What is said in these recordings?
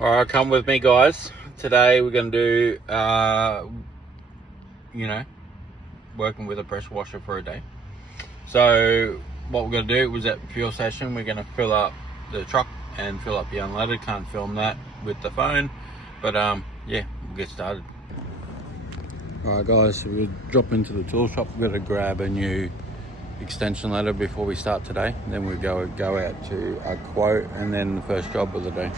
Alright, come with me, guys. Today we're going to do, working with a pressure washer for a day. So what we're going to do was at fuel station, we're going to fill up the truck and fill up the unleaded. Can't film that with the phone, but yeah, we'll get started. Alright guys, so we'll drop into the tool shop. We're going to grab a new extension ladder before we start today. Then we'll go out to a quote and then the first job of the day.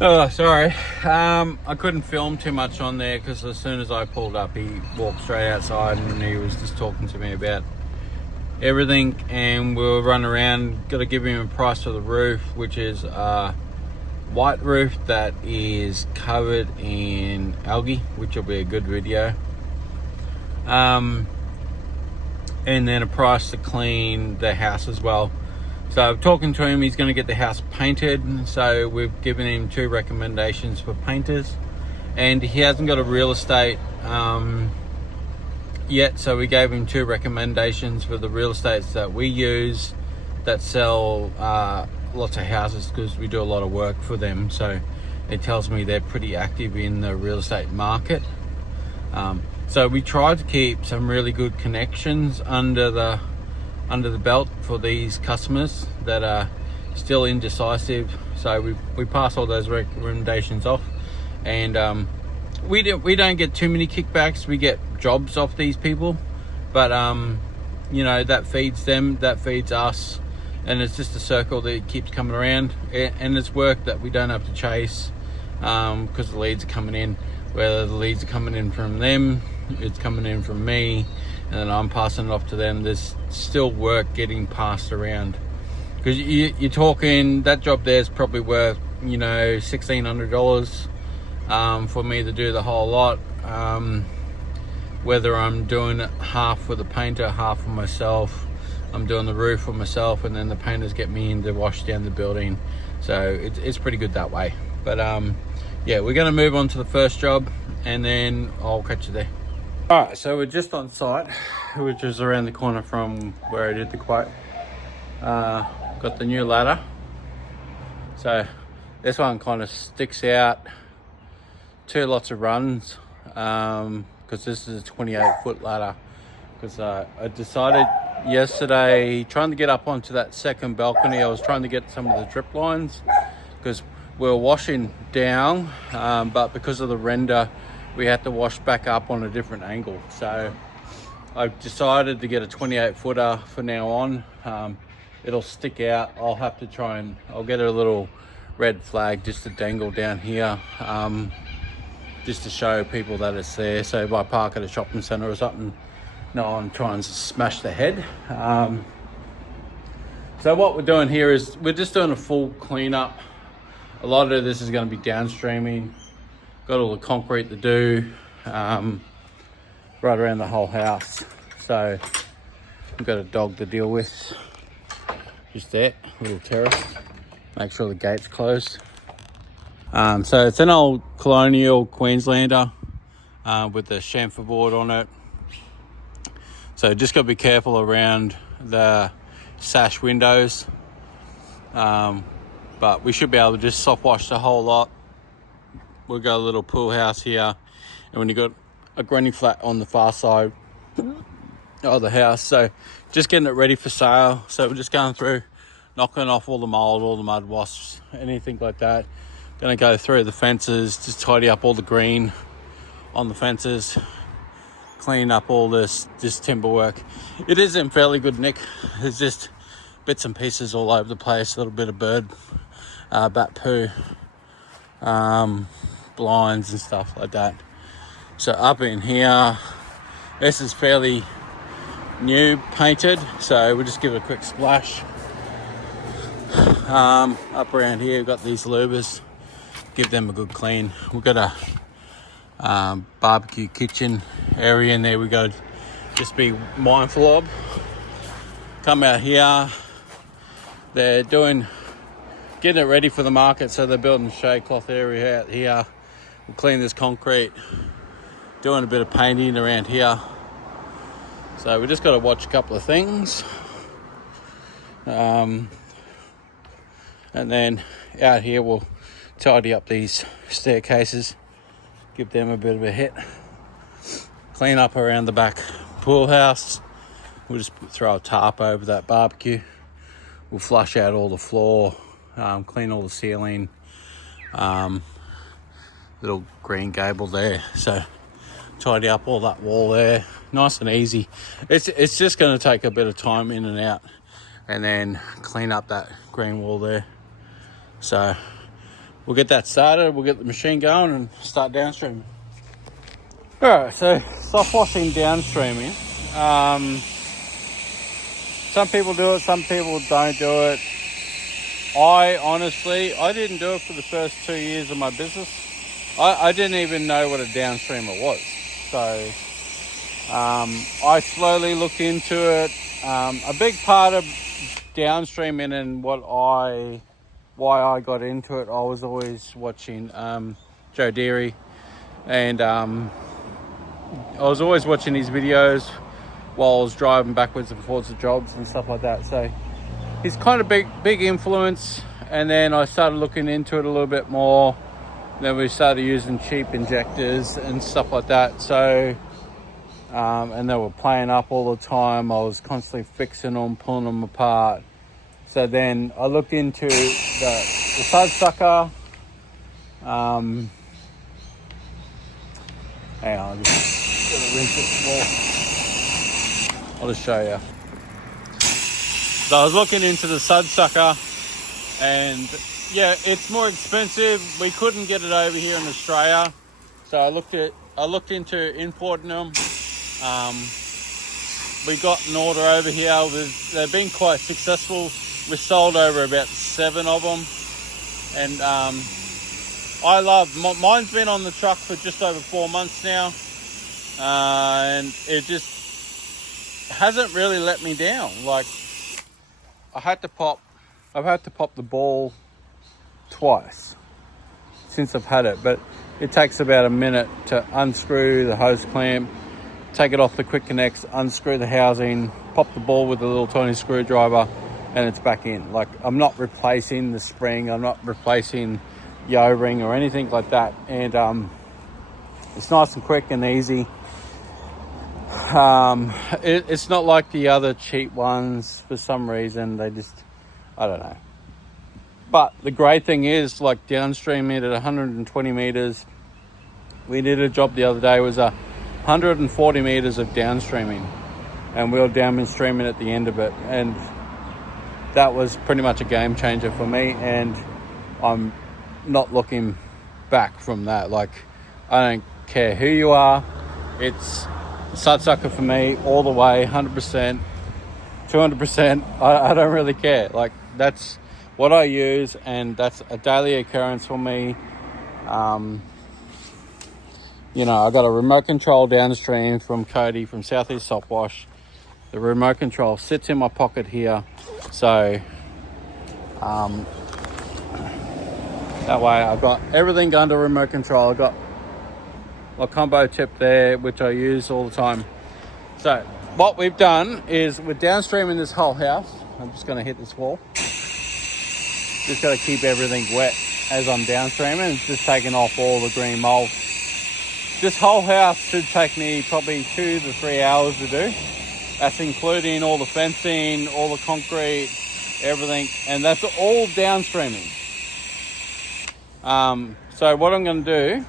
Oh, sorry. I couldn't film too much on there because as soon as I pulled up, he walked straight outside and he was just talking to me about everything, and we'll run around. Got to give him a price for the roof, which is a white roof that is covered in algae, which will be a good video. And then a price to clean the house as well. So talking to him, he's going to get the house painted. So we've given him 2 recommendations for painters, and he hasn't got a real estate yet. So we gave him 2 recommendations for the real estates that we use that sell lots of houses, because we do a lot of work for them. So it tells me they're pretty active in the real estate market. So we tried to keep some really good connections under the belt for these customers that are still indecisive. So we pass all those recommendations off, and we don't get too many kickbacks. We get jobs off these people, but that feeds them, that feeds us, and it's just a circle that keeps coming around. And it's work that we don't have to chase because the leads are coming in. Whether the leads are coming in from them, it's coming in from me, and then I'm passing it off to them. There's still work getting passed around, because you're talking that job there is probably worth $1,600 for me to do the whole lot. Whether I'm doing it half for the painter, half for myself, I'm doing the roof for myself, and then the painters get me in to wash down the building. So it's pretty good that way. But yeah, we're going to move on to the first job, and then I'll catch you there. Alright, so we're just on site, which is around the corner from where I did the quote. Got the new ladder. So this one kind of sticks out 2 lots of runs, because this is a 28-foot ladder. Because I decided yesterday, trying to get up onto that second balcony, I was trying to get some of the drip lines, because we were washing down, but because of the render, we had to wash back up on a different angle. So I've decided to get a 28-footer for now on. It'll stick out. I'll have to I'll get a little red flag just to dangle down here, just to show people that it's there. So if I park at a shopping centre or something, no one tries to smash the head. So what we're doing here is we're just doing a full cleanup. A lot of this is going to be downstreaming. Got all the concrete to do right around the whole house. So we've got a dog to deal with. Just there, little terrace. Make sure the gate's closed. So it's an old colonial Queenslander with the chamfer board on it. So just got to be careful around the sash windows. But we should be able to just soft wash the whole lot. We've got a little pool house here, and when you got a granny flat on the far side of the house. So just getting it ready for sale. So we're just going through, knocking off all the mold, all the mud wasps, anything like that. Gonna go through the fences, just tidy up all the green on the fences, clean up all this timber work. It is in fairly good nick. There's just bits and pieces all over the place, a little bit of bird bat poo, blinds and stuff like that. So up in here, this is fairly new, painted, so we'll just give it a quick splash. Up around here we've got these louvers, give them a good clean. We've got a barbecue kitchen area in there we got to just be mindful of. Come out here, they're getting it ready for the market, so they're building a shade cloth area out here. We'll clean this concrete, doing a bit of painting around here. So we just got to watch a couple of things. And then out here we'll tidy up these staircases, give them a bit of a hit, clean up around the back pool house. We'll just throw a tarp over that barbecue. We'll flush out all the floor, clean all the ceiling, little green gable there. So tidy up all that wall there, nice and easy. It's just going to take a bit of time in and out, and then clean up that green wall there. So we'll get that started. We'll get the machine going and start downstreaming. All right, so soft washing downstreaming. Some people do it, some people don't do it. I didn't do it for the first 2 years of my business. I didn't even know what a downstreamer was. So I slowly looked into it. A big part of downstreaming and why I got into it, I was always watching Joe Deary, and I was always watching his videos while I was driving backwards and forwards to jobs and stuff like that. So he's kind of big influence. And then I started looking into it a little bit more. Then we started using cheap injectors and stuff like that. So and they were playing up all the time. I was constantly fixing them, pulling them apart. So then I looked into the Sudsucker. Hang on, I'm just gonna rinse it more. I'll just show you. So I was looking into the Sudsucker, and yeah, it's more expensive. We couldn't get it over here in Australia, so I looked into importing them. We got an order over here. They've been quite successful. We sold over about 7 of them, and I love mine's been on the truck for just over 4 months now, and it just hasn't really let me down. Like, I've had to pop the ball twice since I've had it, but it takes about a minute to unscrew the hose clamp, take it off the quick connects, unscrew the housing, pop the ball with a little tiny screwdriver, and it's back in. Like, I'm not replacing the spring, I'm not replacing the O-ring or anything like that, and it's nice and quick and easy. It's not like the other cheap ones. For some reason, they just, I don't know. But the great thing is, like, downstreaming at 120 meters, we did a job the other day, it was 140 meters of downstreaming, and we were downstreaming at the end of it, and that was pretty much a game changer for me, and I'm not looking back from that. Like, I don't care who you are, it's Sudsucker for me all the way, 100%, 200%. I don't really care. Like, that's what I use, and that's a daily occurrence for me. You know, I got a remote control downstream from Cody from Southeast Soft Wash. The remote control sits in my pocket here, so that way I've got everything under remote control. I've got my combo tip there, which I use all the time. So what we've done is we're downstreaming this whole house. I'm just going to hit this wall. Just got to keep everything wet as I'm downstreaming. It's just taking off all the green mold. This whole house should take me probably 2 to 3 hours to do. That's including all the fencing, all the concrete, everything, and that's all downstreaming. So what I'm going to do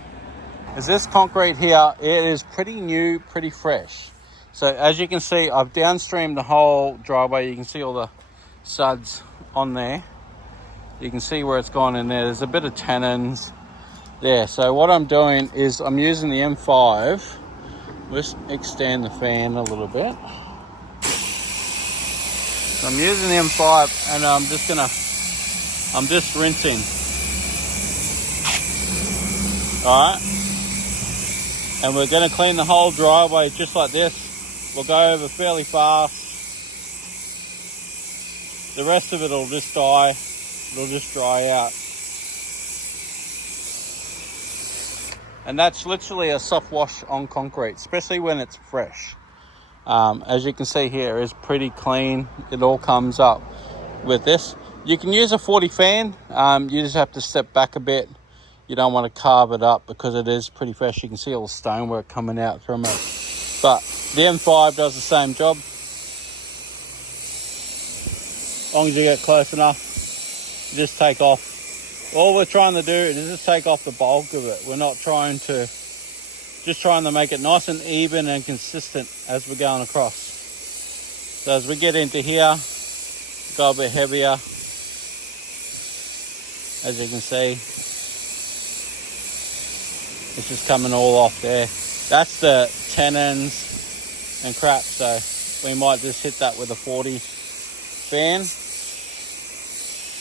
is this concrete here, it is pretty new, pretty fresh. So as you can see, I've downstreamed the whole driveway. You can see all the suds on there. You can see where it's gone in there. There's a bit of tannins there. So what I'm doing is I'm using the M5. Let's extend the fan a little bit. So I'm using the M5, and I'm just rinsing. All right. And we're going to clean the whole driveway just like this. We'll go over fairly fast. The rest of it will just die. It'll just dry out. And that's literally a soft wash on concrete, especially when it's fresh. As you can see here, it's pretty clean. It all comes up with this. You can use a 40 fan. You just have to step back a bit you don't want to carve it up because it is pretty fresh. You can see all the stonework coming out from it. But the M5 does the same job. As long as you get close enough, you just take off. All we're trying to do is just take off the bulk of it. We're not trying to, just trying to make it nice and even and consistent as we're going across. So as we get into here, go a bit heavier, as you can see. It's just coming all off there. That's the tenons and crap, so we might just hit that with a 40 fan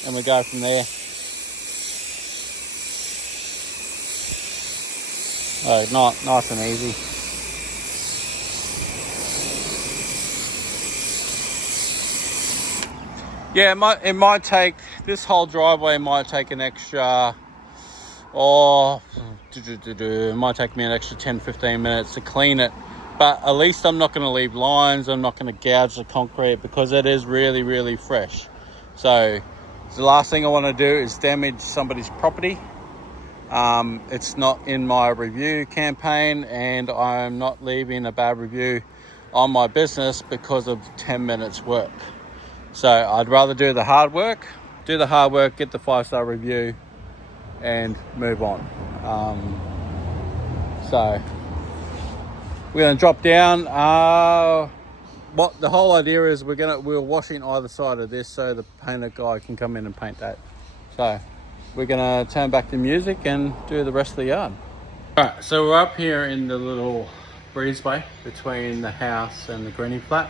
and we go from there. Oh, nice and easy. Yeah, it might take, this whole driveway might take an extra, it might take me an extra 10-15 minutes to clean it. But at least I'm not going to leave lines. I'm not going to gouge the concrete because it is really, really fresh. So the last thing I want to do is damage somebody's property. It's not in my review campaign, and I'm not leaving a bad review on my business because of 10 minutes work. So I'd rather do the hard work, get the 5-star review and move on. So we're going to drop down. What the whole idea is, we're washing either side of this so the painter guy can come in and paint that. So we're going to turn back the music and do the rest of the yard. All right, so we're up here in the little breezeway between the house and the granny flat.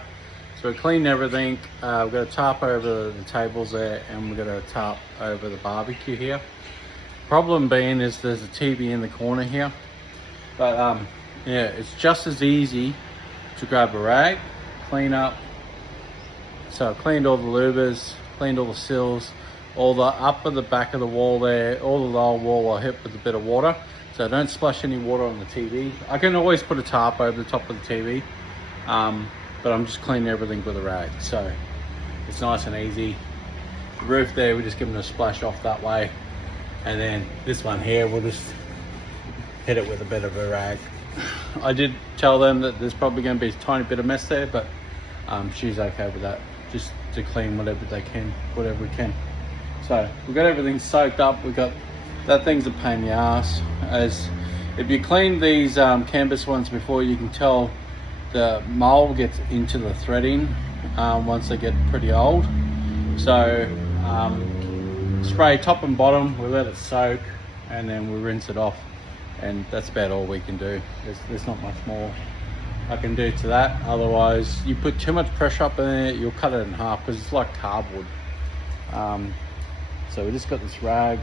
So we cleaned everything. We've got a tarp over the tables there, and we've got a tarp over the barbecue here. Problem being is there's a TV in the corner here. But yeah, it's just as easy to grab a rag, clean up. So I cleaned all the louvers, cleaned all the sills, all the up of the back of the wall there, all the lower wall I hit with a bit of water. So I don't splash any water on the TV. I can always put a tarp over the top of the TV. But I'm just cleaning everything with a rag, so it's nice and easy. The roof there, we're just giving it a splash off that way, and then this one here, we'll just hit it with a bit of a rag. I did tell them that there's probably going to be a tiny bit of mess there, but she's okay with that, just to clean whatever we can. So we've got everything soaked up. We've got, that thing's a pain in the ass. As if you clean these canvas ones before, you can tell the mold gets into the threading once they get pretty old. So spray top and bottom, we let it soak, and then we rinse it off, and that's about all we can do. There's not much more I can do to that. Otherwise, you put too much pressure up in it, you'll cut it in half because it's like cardboard. So we just got this rag,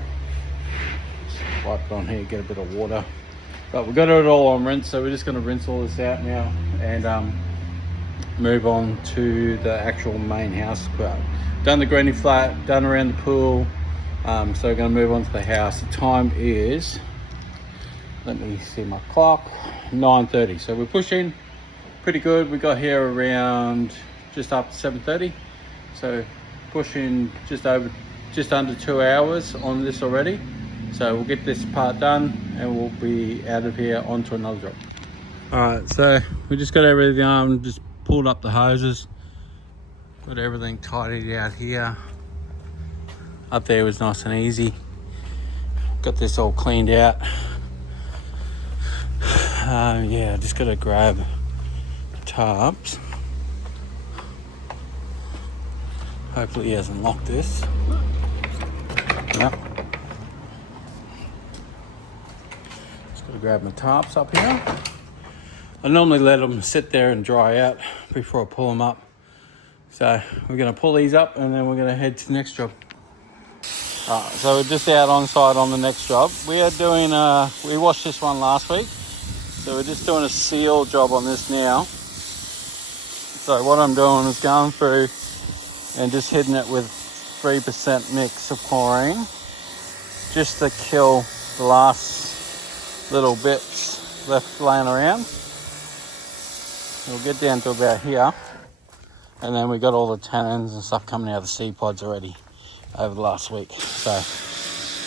just wipe it on here, get a bit of water. But we've got it all on rinse, so we're just going to rinse all this out now and move on to the actual main house. Done the granny flat, done around the pool, so we're going to move on to the house. The time is, let me see my clock, 9:30. So we're pushing pretty good. We got here around just after 7:30, so pushing just under 2 hours on this already. So we'll get this part done and we'll be out of here onto another job. Alright, so we just got everything on, just pulled up the hoses, got everything tidied out here. Up there was nice and easy. Got this all cleaned out. Yeah, just got to grab tarps. Hopefully he hasn't locked this. Yep. Grab my tarps up here. I normally let them sit there and dry out before I pull them up. So we're going to pull these up and then we're going to head to the next job. Alright, so we're just out on site on the next job. We are doing, we washed this one last week. So we're just doing a seal job on this now. So what I'm doing is going through and just hitting it with 3% mix of chlorine, just to kill the last little bits left laying around. We'll get down to about here, and then we got all the tannins and stuff coming out of the seed pods already over the last week. So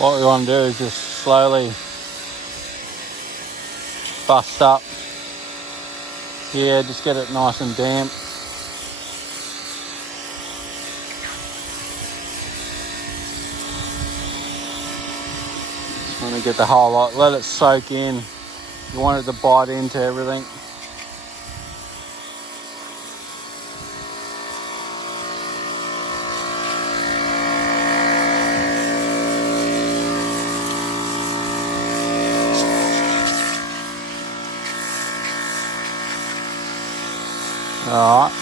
what we want to do is just slowly bust up. Yeah, just get it nice and damp. Just want to get the whole lot, let it soak in. You want it to bite into everything. Alright.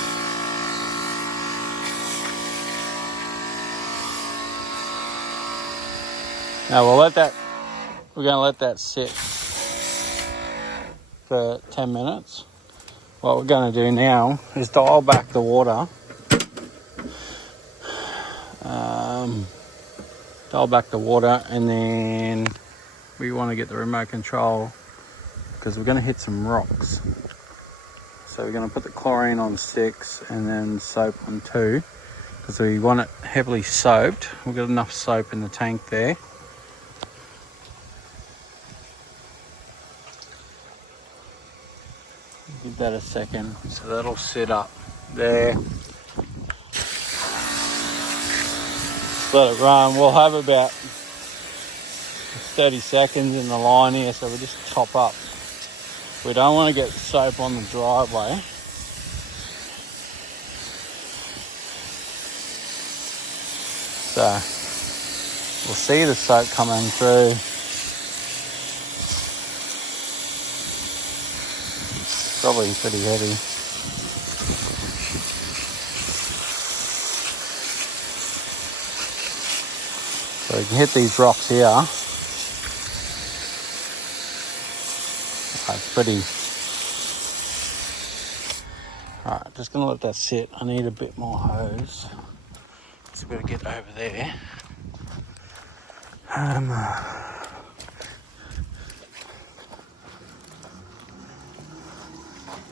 Now we're going to let that sit for 10 minutes. What we're going to do now is dial back the water. Dial back the water, and then we want to get the remote control because we're going to hit some rocks. So we're going to put the chlorine on 6 and then soap on 2 because we want it heavily soaped. We've got enough soap in the tank there. Give that a second, so that'll sit up there. Let it run. We'll have about 30 seconds in the line here, so we'll just top up. We don't want to get soap on the driveway. So we'll see the soap coming through. It's probably pretty heavy. So we can hit these rocks here. It's pretty. Alright, just gonna let that sit. I need a bit more hose. So we've got to get over there.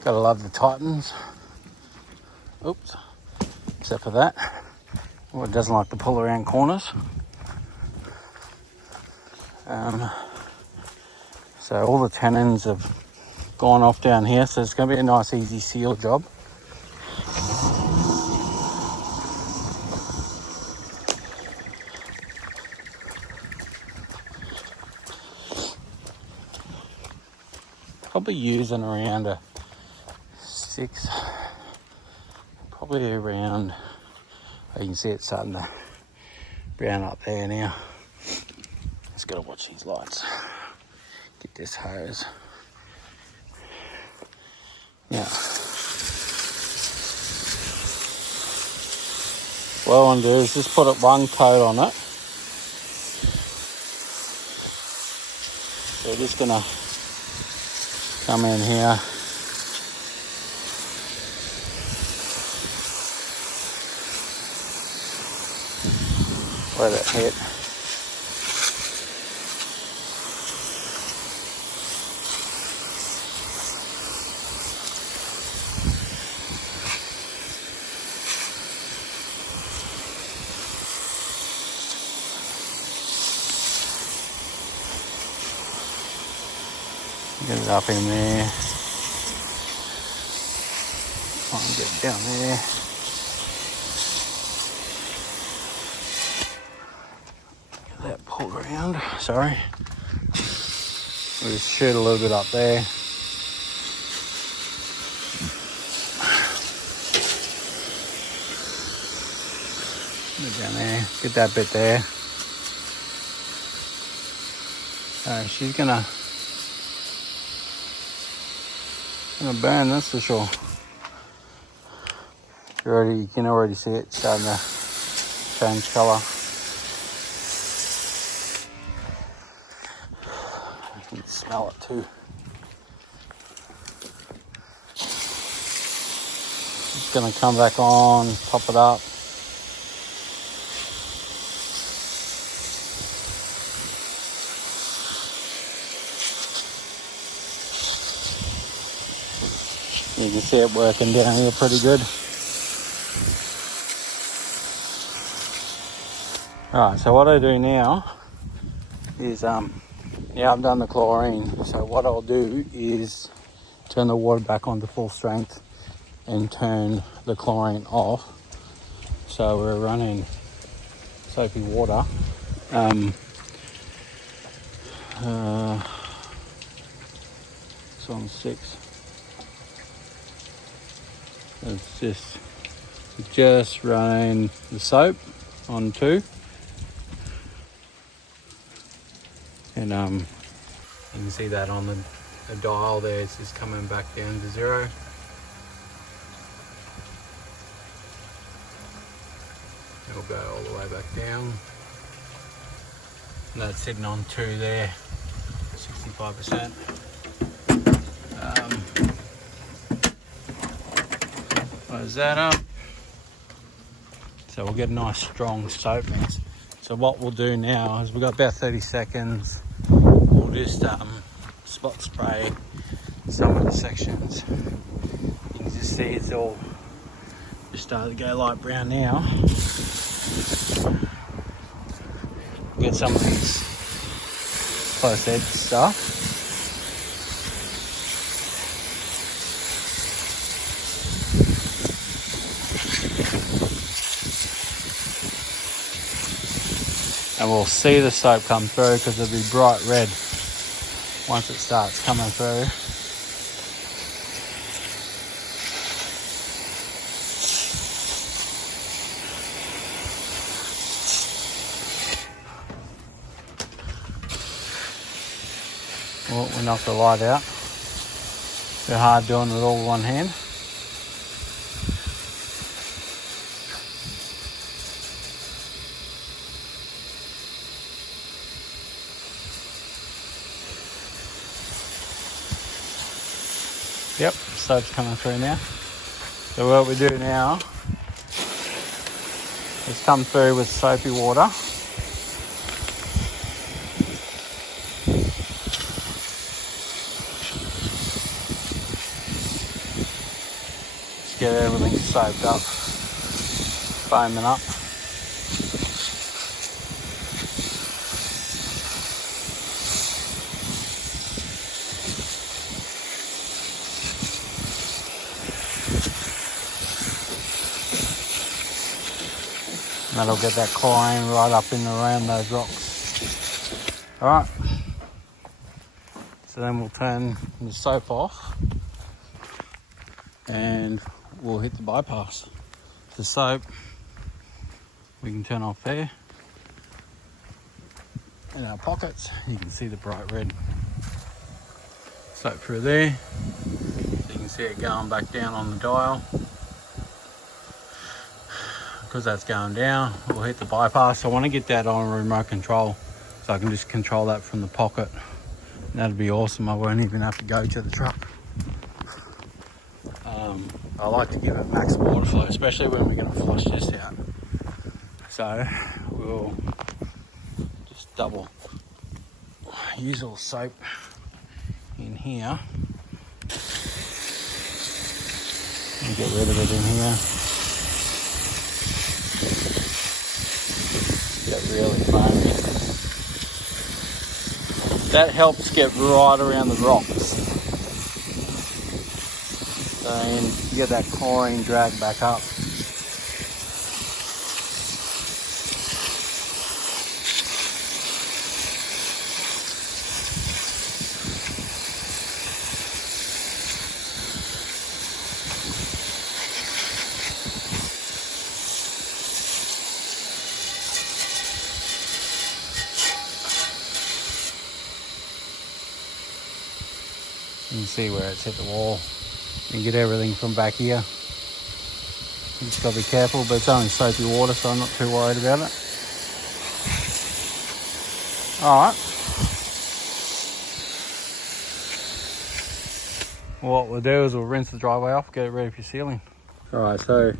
Gotta love the Titans. Oops. Except for that. Oh, it doesn't like to pull around corners. So all the tenons have gone off down here, so it's going to be a nice easy seal job. Probably using around a 6, probably around, you can see it starting to brown up there now. Just got to watch these lights. Get this hose. Now, what I want to do is just put it one coat on it. So we're just going to come in here. Let it hit. Get it up in there. Try and get it down there. Get that pulled around. Sorry. We'll just shoot a little bit up there. Get it down there. Get that bit there. She's gonna burn, that's for sure. You can already see it starting to change colour. You can smell it too. Just gonna come back on, top it up. You can see it working down here pretty good. Alright, so what I do now is Now I've done the chlorine, so what I'll do is turn the water back on to full strength and turn the chlorine off. So we're running soapy water. It's on 6. It's just running the soap on 2, and you can see that on the dial there. It's just coming back down to 0. It'll go all the way back down, and that's sitting on 2 there, 65%. Close that up. So we'll get a nice strong soap mix. So what we'll do now is we've got about 30 seconds. We'll just spot spray some of the sections. You can just see it's all just started to go light brown now. Get some of these close edge stuff. And we'll see the soap come through because it'll be bright red once it starts coming through. Well, we knocked the light out. Bit hard doing it all with one hand. Yep, soap's coming through now. So what we do now is come through with soapy water. Just get everything soaped up, foaming up. That'll get that chlorine right up in around those rocks. Alright, so then we'll turn the soap off and we'll hit the bypass. The soap we can turn off there. In our pockets, you can see the bright red soap through there. So you can see it going back down on the dial. Because that's going down, we'll hit the bypass. I want to get that on remote control so I can just control that from the pocket. That'd be awesome. I won't even have to go to the truck. I like to give it max water flow, especially when we're going to flush this out. So we'll just double use all soap in here and get rid of it in here. Get really foamy. That helps get right around the rocks. So you get that chlorine drag back up. You can see where it's hit the wall. You can get everything from back here. You just got to be careful, but it's only soapy water, so I'm not too worried about it. Alright. What we'll do is we'll rinse the driveway off, get it ready for sealing. Alright, so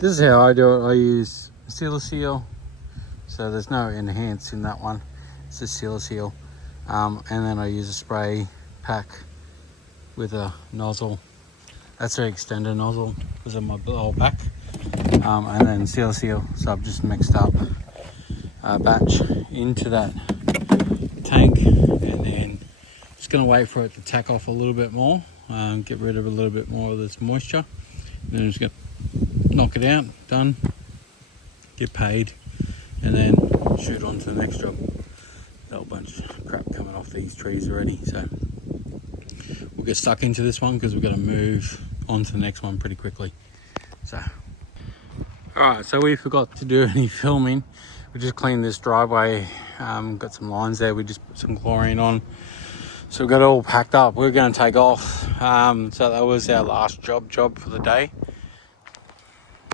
this is how I do it. I use Seal. So there's no enhance in that one. It's just Seal. And then I use a spray pack with a nozzle. That's an extender nozzle because of my whole back. And then Seal. So I've just mixed up a batch into that tank, and just going to wait for it to tack off a little bit more, get rid of a little bit more of this moisture, and then I'm just going to knock it out, done, get paid, and then shoot on to the next job. A whole bunch of crap coming off these trees already, so we'll get stuck into this one because we've got to move on to the next one pretty quickly. So, alright, so we forgot to do any filming. We just cleaned this driveway, got some lines there, we just put some chlorine on. So we got it all packed up. We're going to take off. So that was our last job for the day.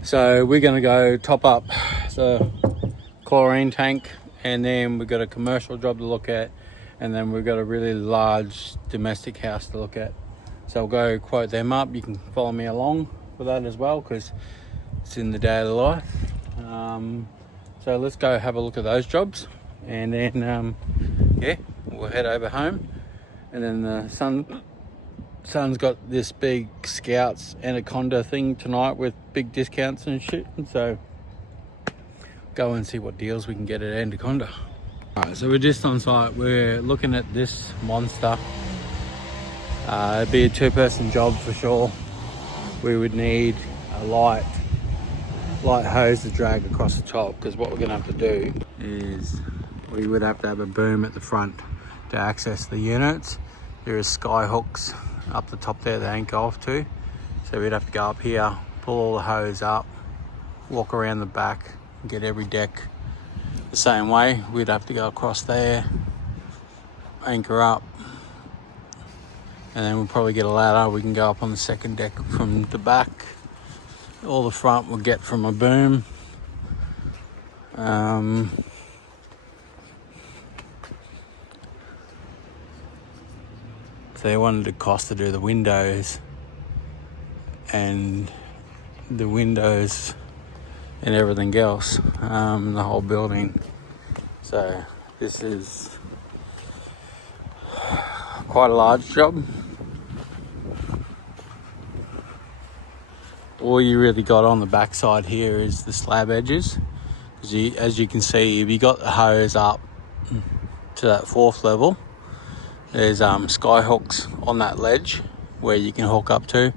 So we're going to go top up the chlorine tank, and then we've got a commercial job to look at, and then we've got a really large domestic house to look at. So we'll go quote them up. You can follow me along with that as well because it's in the daily life. So let's go have a look at those jobs, and then yeah, we'll head over home. And then the son's got this big Scouts Anaconda thing tonight with big discounts and shit, and so go and see what deals we can get at Anaconda. Alright, so we're just on site. We're looking at this monster. It'd be a 2-person job for sure. We would need a light hose to drag across the top, because what we're going to have to do is we would have to have a boom at the front to access the units. There is sky hooks up the top there that anchor off to, so we'd have to go up here, pull all the hose up, walk around the back, get every deck the same way. We'd have to go across there, anchor up, and then we'll probably get a ladder. We can go up on the second deck from the back. All the front we'll get from a boom. So they wanted it cost to do the windows and everything else, the whole building. So this is quite a large job. All you really got on the backside here is the slab edges, because as you can see, if you got the hose up to that 4th level, there's sky hooks on that ledge where you can hook up to,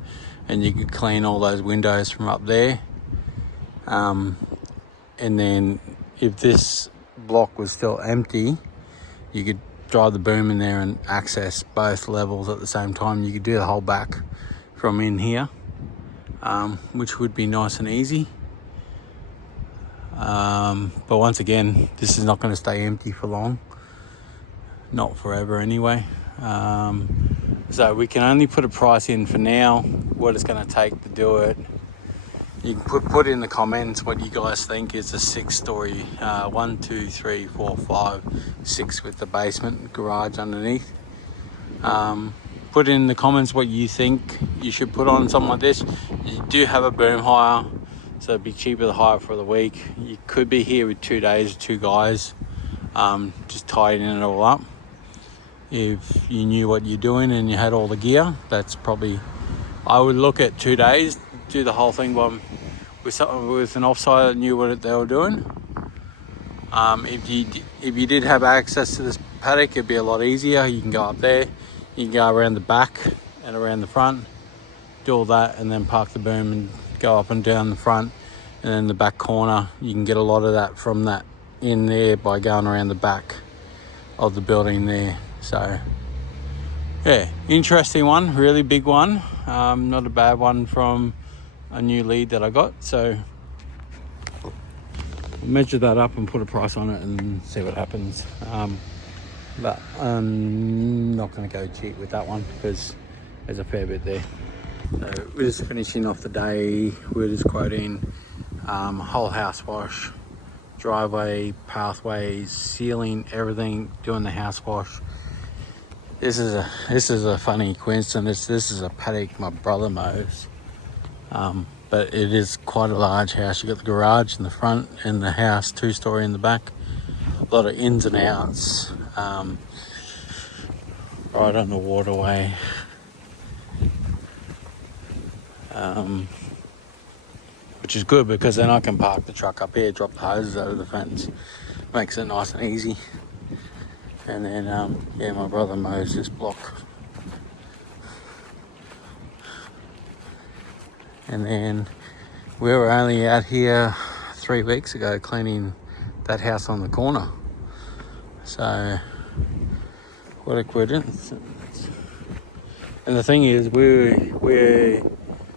and you could clean all those windows from up there. And then if this block was still empty, you could drive the boom in there and access both levels at the same time. You could do the whole back from in here, which would be nice and easy. But once again, this is not going to stay empty for long. Not forever anyway. So we can only put a price in for now, what it's going to take to do it. You can put in the comments what you guys think is a 6-story, 1, 2, 3, 4, 5, 6 with the basement garage underneath. Put in the comments what you think you should put on something like this. You do have a boom hire, so it'd be cheaper to hire for the week. You could be here with 2 days, 2 guys, just tidying it all up. If you knew what you're doing and you had all the gear, that's probably, I would look at 2 days, do the whole thing with an offside that knew what they were doing. If you did have access to this paddock, it'd be a lot easier. You can go up there, you can go around the back and around the front, do all that, and then park the boom and go up and down the front, and then the back corner. You can get a lot of that from that in there by going around the back of the building there. So yeah, interesting one, really big one, not a bad one from a new lead that I got. So I'll measure that up and put a price on it and see what happens. But I'm not going to go cheap with that one because there's a fair bit there. So we're just finishing off the day. We're just quoting whole house wash, driveway, pathways, ceiling, everything, doing the house wash. This is a funny coincidence. This is a paddock my brother mows, but it is quite a large house. You got the garage in the front and the house 2-story in the back. A lot of ins and outs, right on the waterway. Which is good because then I can park the truck up here, drop the hoses over the fence, makes it nice and easy. And then yeah, my brother mows this block. And then we were only out here 3 weeks ago cleaning that house on the corner. So what a coincidence. And the thing is, we're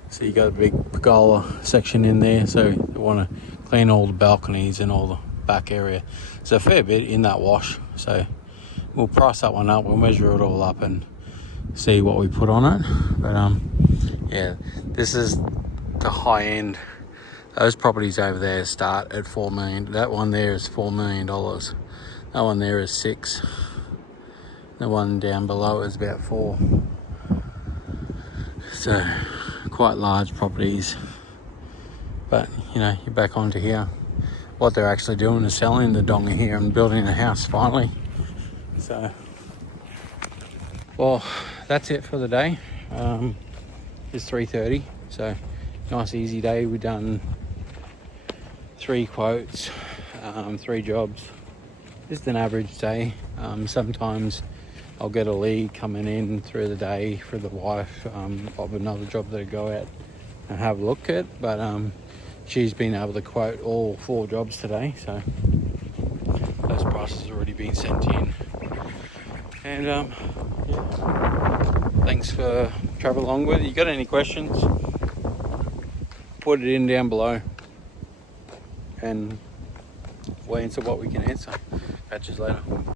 so you got a big pergola section in there, so they want to clean all the balconies and all the back area. So a fair bit in that wash. So we'll price that one up, we'll measure it all up and see what we put on it. But yeah, this is the high end. Those properties over there start at $4 million. That one there is $4 million. That one there is 6. The one down below is about 4. So quite large properties. But you know, you're back onto here. What they're actually doing is selling the donga here and building a house finally. So, well, that's it for the day. It's 3:30, so nice easy day. We've done 3 quotes, 3 jobs. Just an average day. Sometimes I'll get a lead coming in through the day for the wife of another job that I go out and have a look at, but she's been able to quote all 4 jobs today, so those prices have already been sent in. And yeah, thanks for traveling along with it. You got any questions, put it in down below and we'll answer what we can answer. Catch you later.